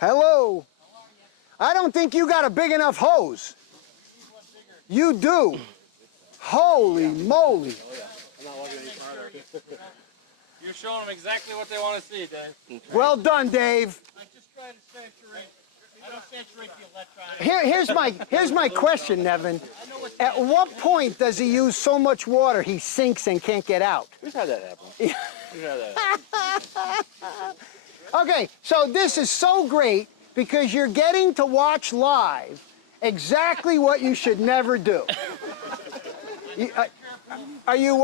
Hello. I don't think you got a big enough hose. You do. Holy moly. I'm not looking any farther. You're showing them exactly what they want to see, Dave. Well done, Dave. I just try to saturate. I don't saturate the electronics. Here's my question, Nevin. At what point does he use so much water he sinks and can't get out? Who's had that happen? Who's had that happen? Okay, so this is so great because you're getting to watch live exactly what you should never do. Are you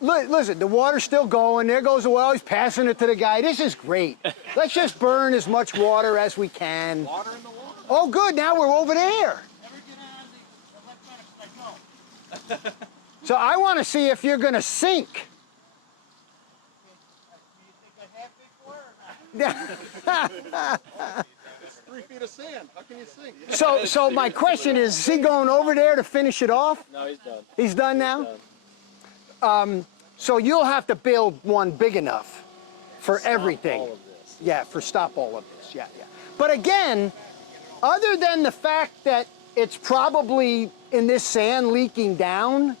listen, the water's still going. There goes the well. He's passing it to the guy. This is great. Let's just burn as much water as we can. Water in the water. Oh, good. Now we're over there. Never get on the electronics like no. So I want to see if you're going to sink. Do you think I have big water or not? It's 3 feet of sand. How can you sink? So my question is he going over there to finish it off? No, he's done. He's done now? So you'll have to build one big enough for everything. All of this. Yeah, stop all of this. Yeah. But again, other than the fact that it's probably in this sand leaking down,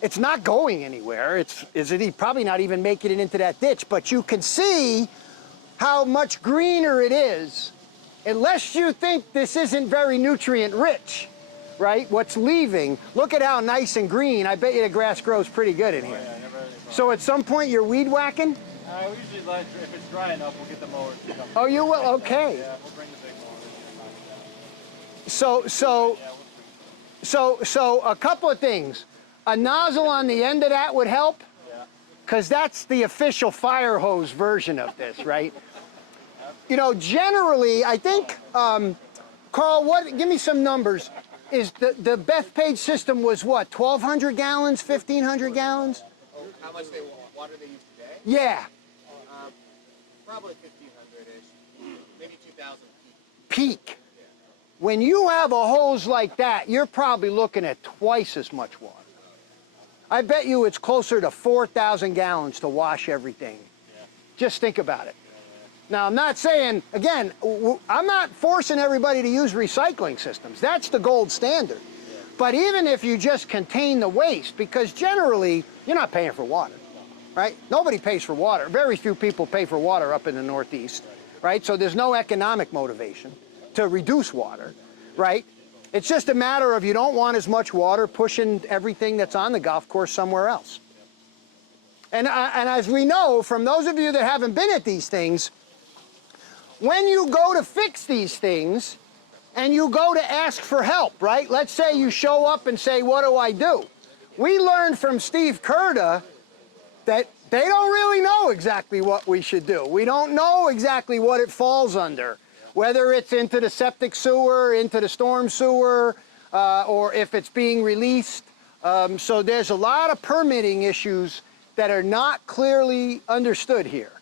it's not going anywhere. He's probably not even making it into that ditch, but you can see how much greener it is, unless you think this isn't very nutrient rich, right? What's leaving, look at how nice and green. I bet you the grass grows pretty good in here. Yeah, I never had any problem. So at some point you're weed whacking? We usually let, if it's dry enough, we'll get the mower to come. Oh, you will? Okay. Yeah, we'll bring the big mower in and knock it down. So a couple of things. A nozzle on the end of that would help, because that's the official fire hose version of this, right? You know, generally, I think, Carl, give me some numbers. Is the Bethpage system was what, 1,200 gallons, 1,500 gallons? How much water they use today? Yeah. Probably 1,500-ish, maybe 2,000 Peak. When you have a hose like that, you're probably looking at twice as much water. I bet you it's closer to 4,000 gallons to wash everything. Yeah. Just think about it. Now, I'm not saying, again, I'm not forcing everybody to use recycling systems. That's the gold standard. But even if you just contain the waste, because generally, you're not paying for water, right? Nobody pays for water. Very few people pay for water up in the Northeast, right? So there's no economic motivation to reduce water, right? It's just a matter of you don't want as much water pushing everything that's on the golf course somewhere else. And as we know, from those of you that haven't been at these things, when you go to fix these things and you go to ask for help, right? Let's say you show up and say, what do I do? We learned from Steve Curda that they don't really know exactly what we should do. We don't know exactly what it falls under, whether it's into the septic sewer, into the storm sewer, or if it's being released. So there's a lot of permitting issues that are not clearly understood here.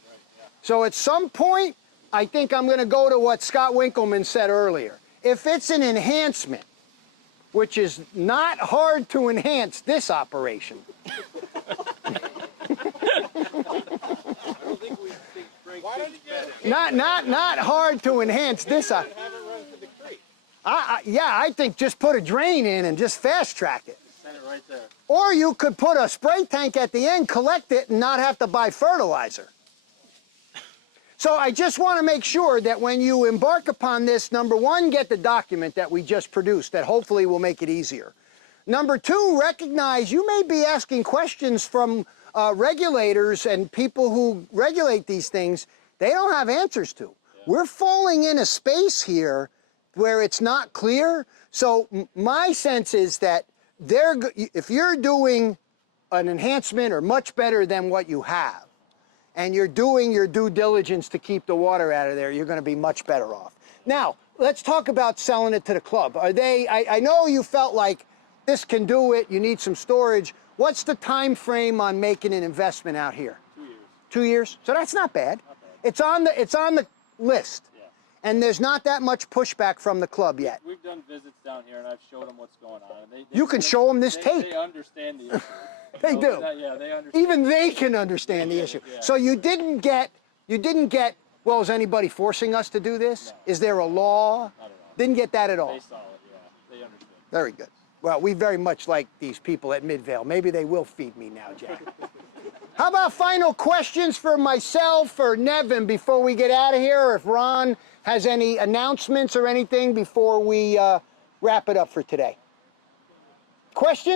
So at some point, I think I'm going to go to what Scott Winkleman said earlier. If it's an enhancement, which is not hard to enhance this operation. Not hard to enhance this. Have it run to the creek. Yeah, I think just put a drain in and just fast track it. Send it right there. Or you could put a spray tank at the end, collect it, and not have to buy fertilizer. So I just want to make sure that when you embark upon this, number one, get the document that we just produced that hopefully will make it easier. Number two, recognize you may be asking questions from regulators and people who regulate these things they don't have answers to. Yeah. We're falling in a space here where it's not clear. So my sense is that if you're doing an enhancement or much better than what you have, and you're doing your due diligence to keep the water out of there, you're going to be much better off. Now, let's talk about selling it to the club. I know you felt like this can do it, you need some storage. What's the time frame on making an investment out here? 2 years. 2 years? So that's not bad. It's on the list. Yeah. And there's not that much pushback from the club yet. We've done visits down here and I've showed them what's going on. You can show them this tape. They understand the issue. They do. Yeah, they understand. Even they can understand the issue. Yeah. So you didn't get Well, is anybody forcing us to do this? No. Is there a law? Not at all. Didn't get that at all. They saw it, yeah. They understood. Very good. Well, we very much like these people at Midvale. Maybe they will feed me now, Jack. How about final questions for myself or Nevin before we get out of here? Or if Ron has any announcements or anything before we wrap it up for today? Questions?